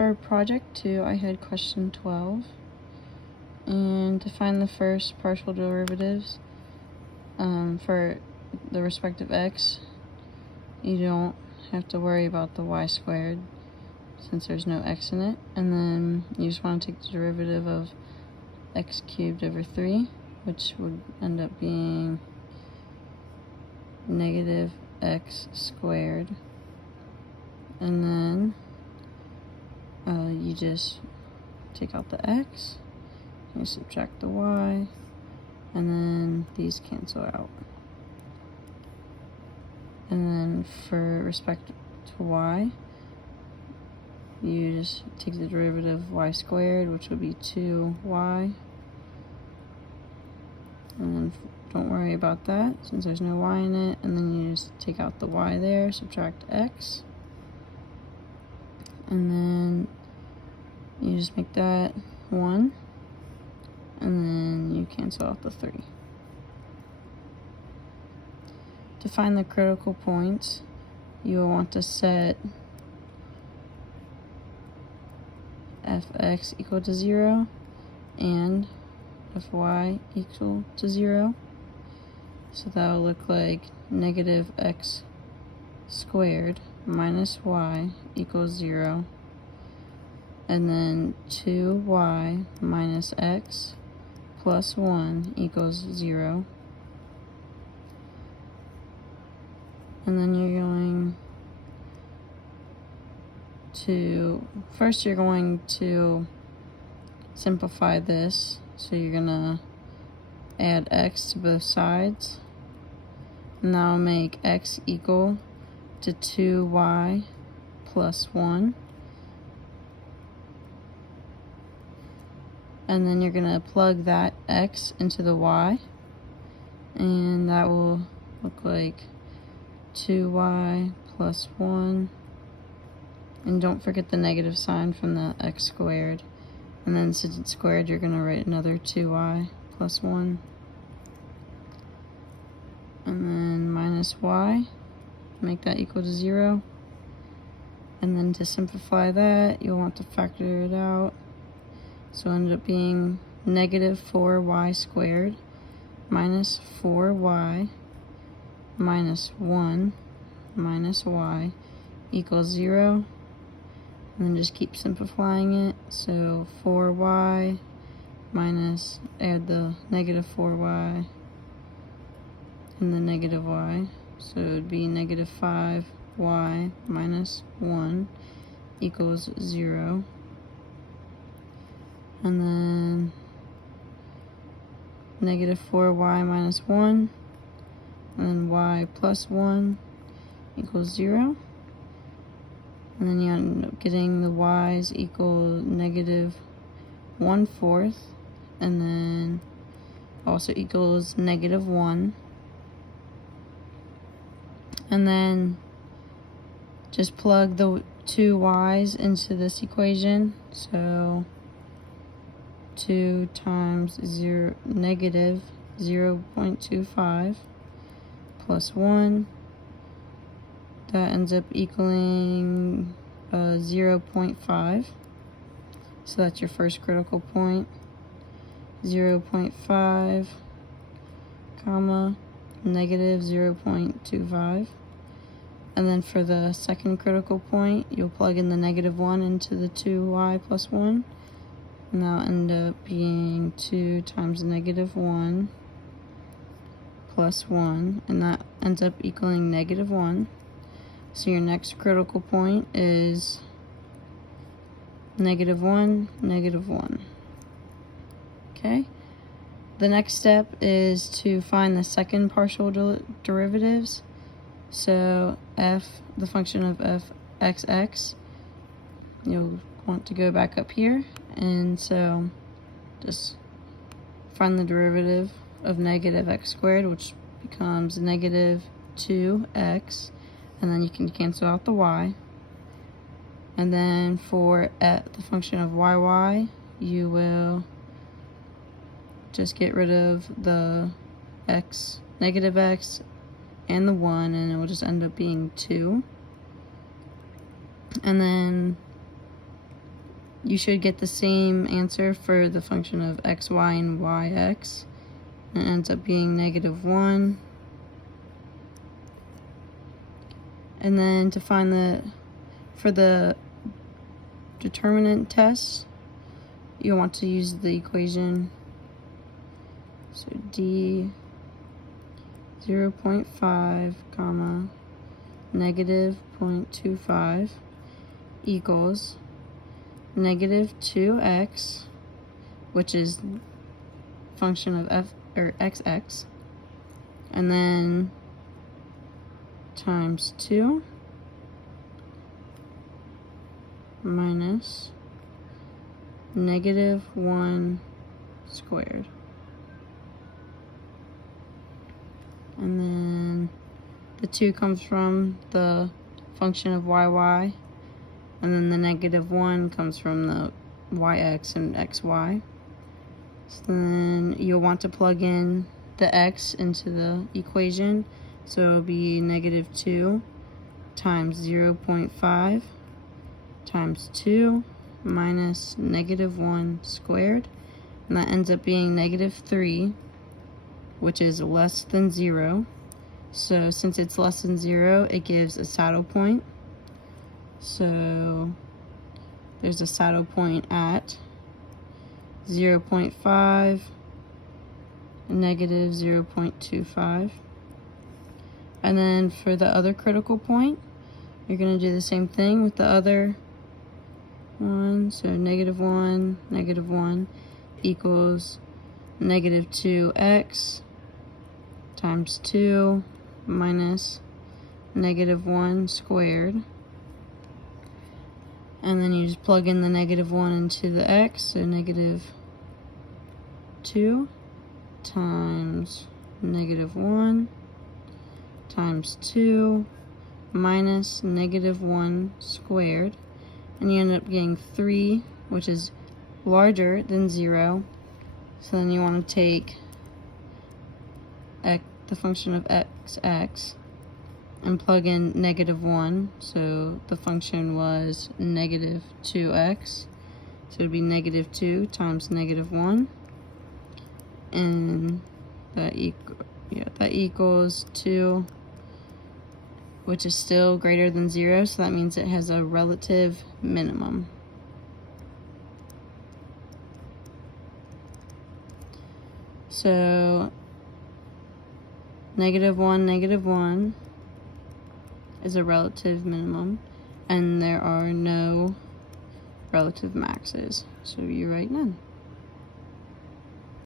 for project 2, I had question 12. And to find the first partial derivatives for the respective x, you don't have to worry about the y squared since there's no x in it. And then you just want to take the derivative of x cubed over 3, which would end up being negative x squared. And then you just take out the x, you subtract the y, and then these cancel out. And then for respect to y, you just take the derivative of y squared, which would be 2y. And then don't worry about that since there's no y in it. And then you just take out the y there, subtract x. And then you just make that 1. And then you cancel out the 3. To find the critical points, you will want to set fx equal to 0 and fy equal to 0. So that will look like negative x squared minus y equals 0. And then 2y minus x plus 1 equals 0. And then you're going to, first you're going to simplify this. So you're gonna add x to both sides. And that'll make x equal to 2y plus 1. And then you're gonna plug that x into the y. And that will look like 2y plus 1. And don't forget the negative sign from the x squared. And then since it's squared, you're going to write another 2y plus 1. And then minus y, make that equal to 0. And then to simplify that, you'll want to factor it out. So it ended up being negative 4y squared minus 4y minus 1 minus y equals 0. And then just keep simplifying it. So 4y minus, add the negative 4y and the negative y. So it would be negative 5y minus 1 equals 0. And then negative 4y minus 1. And then y plus 1 equals 0. And then you end up getting the y's equal negative 1/4, and then also equals negative 1. And then just plug the two y's into this equation. So 2 times negative 0.25 plus 1. That ends up equaling 0.5. So that's your first critical point. 0.5, comma, negative 0.25. And then for the second critical point, you'll plug in the negative 1 into the 2y plus 1. And that'll end up being 2 times negative 1 plus 1. And that ends up equaling negative 1. So your next critical point is negative 1, negative 1. Okay? The next step is to find the second partial derivatives. So the function of f(x)(x), you'll want to go back up here. And so just find the derivative of negative x squared, which becomes negative 2x. And then you can cancel out the y. And then for the function of y, you will just get rid of the x, negative x, and the 1, and it will just end up being 2. And then you should get the same answer for the function of xy and yx. It ends up being -1. And then to find for the determinant test, you'll want to use the equation. So d 0.5 comma -0.25 equals -2x, which is function of f or xx, and then times 2 minus -1 squared. And then the 2 comes from the function of yy, and then the -1 comes from the yx and xy. So then you'll want to plug in the x into the equation. So it'll be -2 times 0.5 times 2 minus -1 squared. And that ends up being -3, which is less than 0. So since it's less than 0, it gives a saddle point. So there's a saddle point at 0.5, -0.25. And then for the other critical point, you're going to do the same thing with the other one. So -1, -1 equals -2x times 2 minus -1 squared. And then you just plug in the -1 into the x, so -2 times -1 times 2 minus -1 squared. And you end up getting 3, which is larger than 0. So then you want to take the function of xx and plug in -1. So the function was -2x. So it would be -2 times -1. And that equals 2, which is still greater than 0. So that means it has a relative minimum. So -1, -1 is a relative minimum, and there are no relative maxes. So you write none.